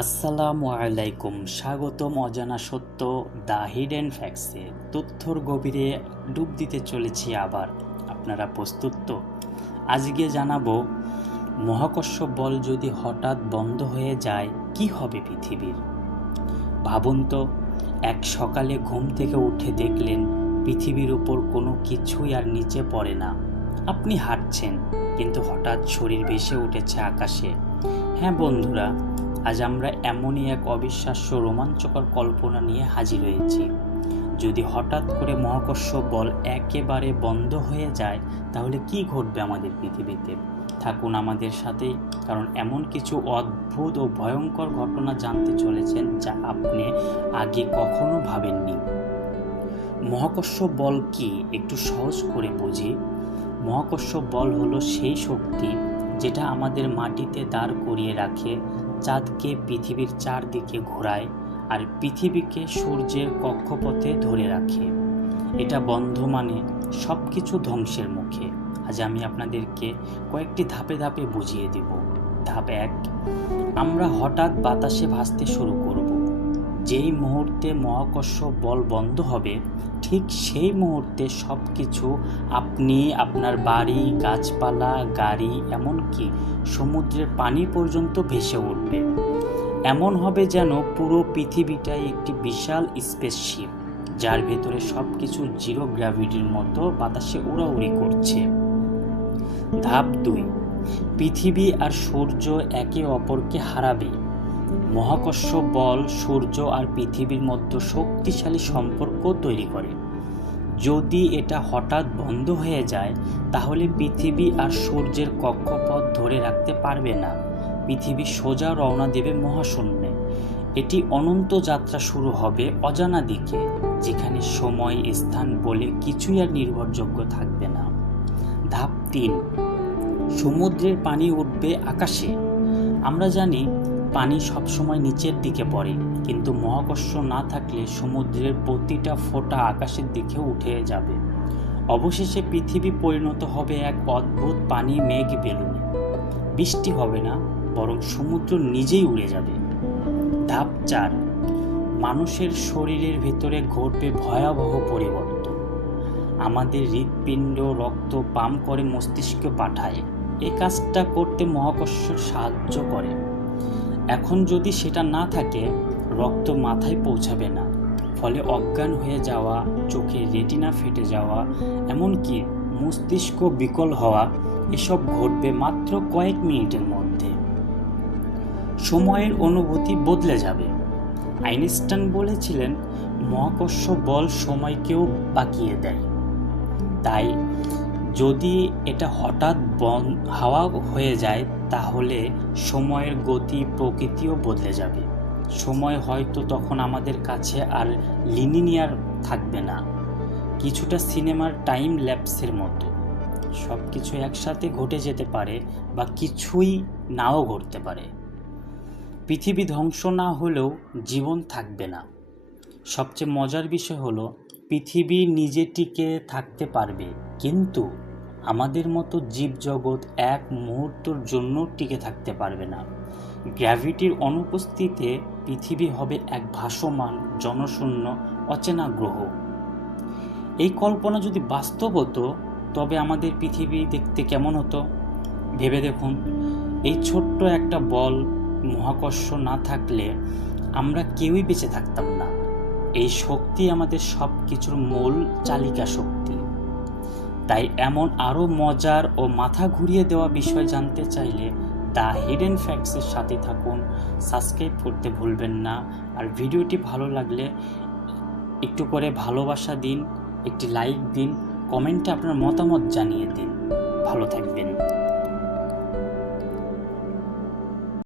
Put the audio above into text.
আসসালামু আলাইকুম, স্বাগতম অজানা সত্য দ্য হিডেন ফ্যাক্টসে। তথ্যর গভীরে ডুব দিতে চলেছি আবার। আপনারা প্রস্তুত তো? আজকে জানাব মহাকর্ষ বল যদি হঠাৎ বন্ধ হয়ে যায়, কি হবে পৃথিবীর? ভাবুন তো, এক সকালে ঘুম থেকে উঠে দেখলেন, পৃথিবীর উপর কোনো কিছুই আর নিচে পড়ে না। আপনি হাঁটছেন, কিন্তু হঠাৎ শরীর ভেসে উঠেছে আকাশে। হ্যাঁ বন্ধুরা আজ আমরা এমনই এক অবিশ্বাস্য রোমাঞ্চকর কল্পনা নিয়ে হাজির হয়েছি। যদি হঠাৎ করে মহাকর্ষ বল একেবারে বন্ধ হয়ে যায়, তাহলে কি ঘটবে আমাদের পৃথিবীতে? থাকুন আমাদের সাথে, কারণ এমন কিছু অদ্ভুত ও ভয়ঙ্কর ঘটনা জানতে চলেছেন যা আপনি আগে কখনো ভাবেননি। মহাকর্ষ বল কি? একটু সহজ করে বুঝি। মহাকর্ষ বল হলো সেই শক্তি যেটা আমাদের মাটিতে দাঁড় করিয়ে রাখে, চাঁদকে পৃথিবীর চারদিকে ঘোরায় আর পৃথিবীকে সূর্যের কক্ষপথে ধরে রাখে। এটা বন্ধ মানে সব কিছু ধ্বংসের মুখে। আজ আমি আপনাদেরকে কয়েকটি ধাপে ধাপে বুঝিয়ে দেব। ধাপ এক, আমরা হঠাৎ বাতাসে ভাসতে শুরু করব। যেই মুহূর্তে মহাকর্ষ বল বন্ধ হবে, ঠিক সেই মুহূর্তে সব কিছু আপনি, আপনার বাড়ি, গাছপালা, গাড়ি, এমনকি সমুদ্রের পানি পর্যন্ত ভেসে উঠবে। এমন হবে যেন পুরো পৃথিবীটাই একটি বিশাল স্পেসশিপ যার ভেতরে সব কিছু জিরো গ্র্যাভিটির মতো বাতাসে উড়াউড়ি করছে। ধাপ দুই, পৃথিবী আর সূর্য একে অপরকে হারাবে। মহাকর্ষ, বল, সূর্য আর পৃথিবীর মধ্যে শক্তিশালী সম্পর্ক তৈরি করে। যদি এটা হঠাৎ বন্ধ হয়ে যায়, তাহলে পৃথিবী আর সূর্যের কক্ষপথ ধরে রাখতে পারবে না। পৃথিবী সোজা রওনা দেবে মহাশূন্যে। এটি অনন্ত যাত্রা শুরু হবে অজানা দিকে, যেখানে সময়, স্থান বলে কিছুই আর নির্ভরযোগ্য থাকবে না। ধাপ তিন, সমুদ্রের পানি উঠবে আকাশে। আমরা জানি পানি সবসময় নিচের দিকে পড়ে, কিন্তু মহাকর্ষ না থাকলে সমুদ্রের প্রতিটা ফোঁটা আকাশের দিকে উঠে যাবে। অবশেষে পৃথিবী পরিণত হবে এক অদ্ভুত পানি মেঘ বেলুনে। বৃষ্টি হবে না, বরং সমুদ্র নিজেই উড়ে যাবে। ধাপ চার, মানুষের শরীরের ভেতরে ঘটবে ভয়াবহ পরিবর্তন। আমাদের হৃৎপিণ্ড, রক্ত, পাম করে মস্তিষ্কে পাঠায়। এই কাজটা করতে মহাকর্ষ সাহায্য করে। এখন যদি সেটা না থাকে, রক্ত মাথায় পৌঁছাবে না। ফলে অজ্ঞান হয়ে যাওয়া, চোখে রেটিনা ফেটে যাওয়া, এমনকি মস্তিষ্ক বিকল হওয়া, এসব ঘটবে মাত্র কয়েক মিনিটের মধ্যে। সময়ের অনুভূতি বদলে যাবে। আইনস্টাইন বলেছিলেন, মহাকর্ষ বল সময়কেও বাকিয়ে দেয়। তাই যদি এটা হঠাৎ বন, হাওয়া হয়ে যায়, তাহলে সময়ের গতি প্রকৃতিও বদলে যাবে। সময় হয়তো তখন আমাদের কাছে আর লিনিয়ার থাকবে না। কিছুটা সিনেমার টাইম ল্যাপসের মতো। সব কিছু একসাথে ঘটে যেতে পারে বা কিছুই নাও ঘটতে পারে। পৃথিবী ধ্বংস না হলেও জীবন থাকবে না। সবচেয়ে মজার বিষয় হলো পৃথিবী নিজেটিকে থাকতে পারবে, কিন্তু আমাদের মতো জীবজগৎ এক মুহূর্তর জন্য টিকে থাকতে পারবে না। গ্র্যাভিটির অনুপস্থিতিতে পৃথিবী হবে এক ভাসমান, জনশূন্য, অচেনা গ্রহ। এই কল্পনা যদি বাস্তব হতো, তবে আমাদের পৃথিবী দেখতে কেমন হতো? ভেবে দেখুন, এই ছোট্ট একটা বল মহাকর্ষ না থাকলে আমরা কেউই বেঁচে থাকতাম না। এই শক্তি আমাদের সব কিছুর মূল চালিকা শক্তি। তাই এমন আরও মজার ও মাথা ঘুরিয়ে দেওয়া বিষয় জানতে চাইলে দ্য হিডেন ফ্যাক্টসের সাথে থাকুন, সাবস্ক্রাইব করতে ভুলবেন না, আর ভিডিওটি ভালো লাগলে একটু করে ভালোবাসা দিন, একটি লাইক দিন, কমেন্টে আপনার মতামত জানিয়ে দিন। ভালো থাকবেন।